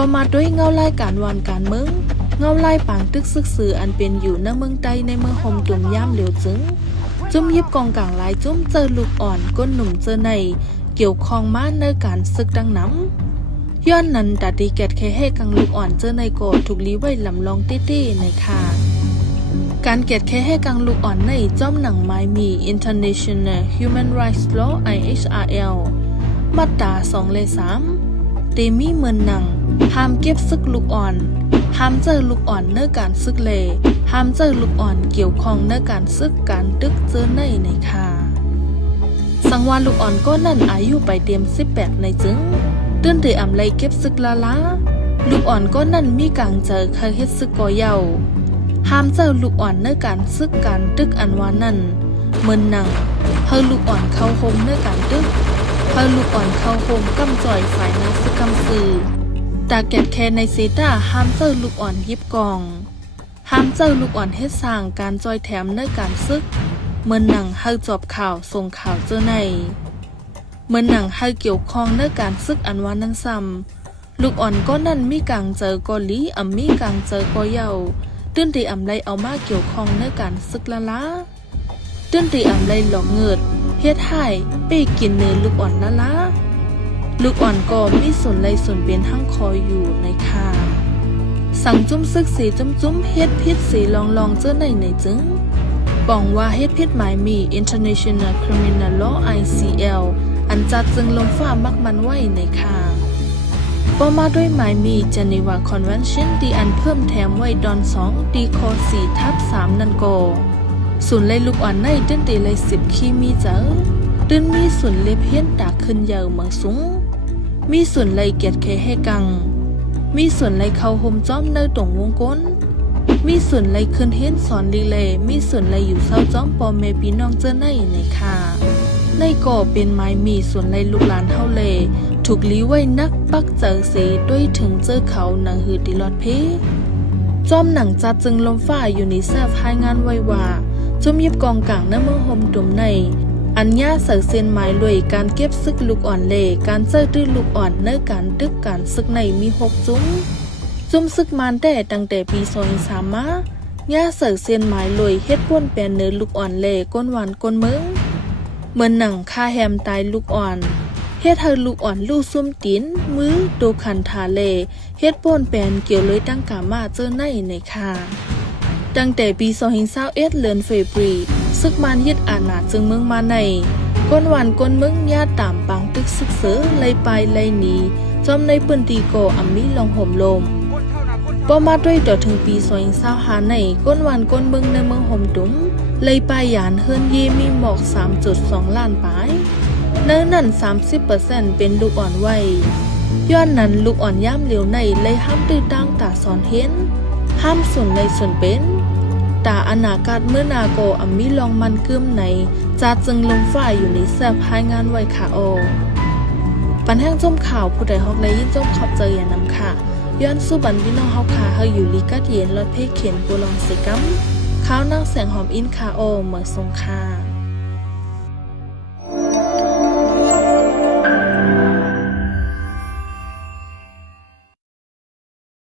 อมาด้วยเงาไล่การวันการเมืองเงาไล่ปางตึกซึกซืออันเป็นอยู่ในเมืองใต้ในเมืองโฮมตุ่มย่ำเหลียวจึงจุ่มยิบกองกลางลายจุ่มเจอลูกอ่อนก้นหนุ่มเจอในเกี่ยวข้องมาในการซึกดังน้ำย้อนนั้นตัดดีแกดแค่ให้กังลูกอ่อนเจอในโกถูกลี้ไว้ลำลองตี้ๆในค่ะการเกตแค่ให้กังลูกอ่อนในจ้อมหนังไม้มี International Human Rights Law IHRL มาตรา2-3 เตมีเมือนหนังห้ามเก็บซึกลูกอ่อนห้ามเจอลูกอ่อนเนื้อการซึกเลห้ามเจอลูกอ่อนเกี่ยวข้องเนื้อการซึกการตึกเจอในค่ะสังวาลูกอ่อนก็นั่นอายุไปเตรียม18ในจึงตื่นเตอำไลเก็บซึกละลูกอ่อนก็นั่นมีกลางเจอเคยเฮ็ดซึกก่อเยาห้ามเจอลูกอ่อนเนื้อการซึกการตึกอันวานั่นเมือนหนังเฮาลูกอ่อนเข้าโฮมเนื้อการตึกเฮาลูกอ่อนเข้าโฮมกำจ่อยฝ่ายนาซึกกำซือตาแกดแคในเซตาห้ามเจอลูกอ่อนยิบกองห้ามเจอลูกอ่อนเฮ็ดสร้างการจอยแถมเนื้อการซึกเมือนหนังเฮาจอบข่าวส่งข่าวเจอในเมือนหนังเฮาเกี่ยวข้องเนื้อการซึกอันวานั้นซ้ำลูกอ่อนก็นั่นมีกลางเจอก็ลีมีกลางเจอก็เยาตื่นตีอำไลเอามาเกี่ยวข้องเนื้อการซึกละตื่นตีอำไลหลอกเงิดเฮ็ดให้ไปกินเนื้อลูกอ่อนละลูกอ่อนก็มีส่วนไรส่วนเป็นทั้งคอยอยู่ในค่ะสั่งจุ้มซึกสีจุ้มเฮ็ดพิษสีลองเจอในจึงปองว่าเฮ็ดพิษหมายมี International Criminal Law ICL อันจัดจึงลงฟ้ามักมันไว้ในค่ะปอมาด้วยหมายมี Geneva Convention ที่อันเพิ่มแถมไว้ดอน2ดีคอ4/3นั่นก็ส่วนเลยลูกอ่อนในตื่นตีเลย10คีมีเจอตื่นมีส่วนเล็บเฮียนตาขึ้นเยาเมืองสูงมีส่วนเลยเกียรติเคให้กังมีส่วนเลยเข้าโฮมจ้อมเนอตรงวงก้นมีส่วนเลยขึ้นเฮียนสอนลีเลมีส่วนเลยอยู่เศร้าจ้อมปอเมปีน้องเจอในค่ะในก่อเป็นไม้มีส่วนเลยลูกหลานเฮาเลถูกลี้ไว้นักปักเจอเสด้วยถึงเจอเขาหนังหือติลอดเพจ้อมหนังจัดจึงลมฟ้าอยู่ในแซฟให้งานไว้ว่าจุ่มยิบกองกลางน้ำเมืองโฮมตุ่มในอัญญาเสือเส้นไม้ลอยการเก็บซึกลูกอ่อนเล่การเจอตื้อลูกอ่อนเนื้อการตึกการซึกในมี6จุ้มซึกมันแต่ตั้งแต่ปี2023มาย่าเสือเส้นไม้ลอยเฮ็ดป้วนแปลนเนื้อลูกอ่อนเล่ก้นหวานก้นเมืองเหมือนหนังคาแฮมตายลูกอ่อนเฮ็ดให้ลูกอ่อนลูกซุ่มตีนมือโดคันทาเล่เฮ็ดป้วนแปลนเกี่ยวเลยตั้งกามาเจอในค่ะตั้งแต่ปี2021เดือนเฟบรุซึกมันยึดอาณาจึงเมืองมาในก้นหวานก้นเมืองญาตามปังตึกซึกเสือไล่ไปไล่หนีจอมในปืนตีโกอัมมีลองห่มลมปอมาด้วยต่อถึงปี2025ในก้นหวานก้นเมืองในเมืองห่มตุ้มไล่ไปยานเฮิรนเยมีหมอก 3.2 ล้านปลายเนื้อนั่น 30% เป็นลูกอ่อนไว้ย้อนนั้นลูกอ่อนย่ำเหลียวในไล่ห้ามตื้อตั้งตาสอนเห็นห้ามส่วนในส่วนเป็นตาอนาคตเมื่อนาโกอัมมีลองมันกึ้มในจัดจึงลงฝ่ายอยู่ในแซบให้งานไว้ค่ะโอปันแห้งจมข่าวผู้ใดฮอกเลยยิ่งจมขอบเจออย่านำค่ะย้อนสู้บันพี่น้องเฮาค่ะเฮาอยู่ลีกัดเย็นรถเพเขียนกูลองสิกัมข้าวนั่งแสงหอมอินค่ะโอเมื่อทรงค่ะ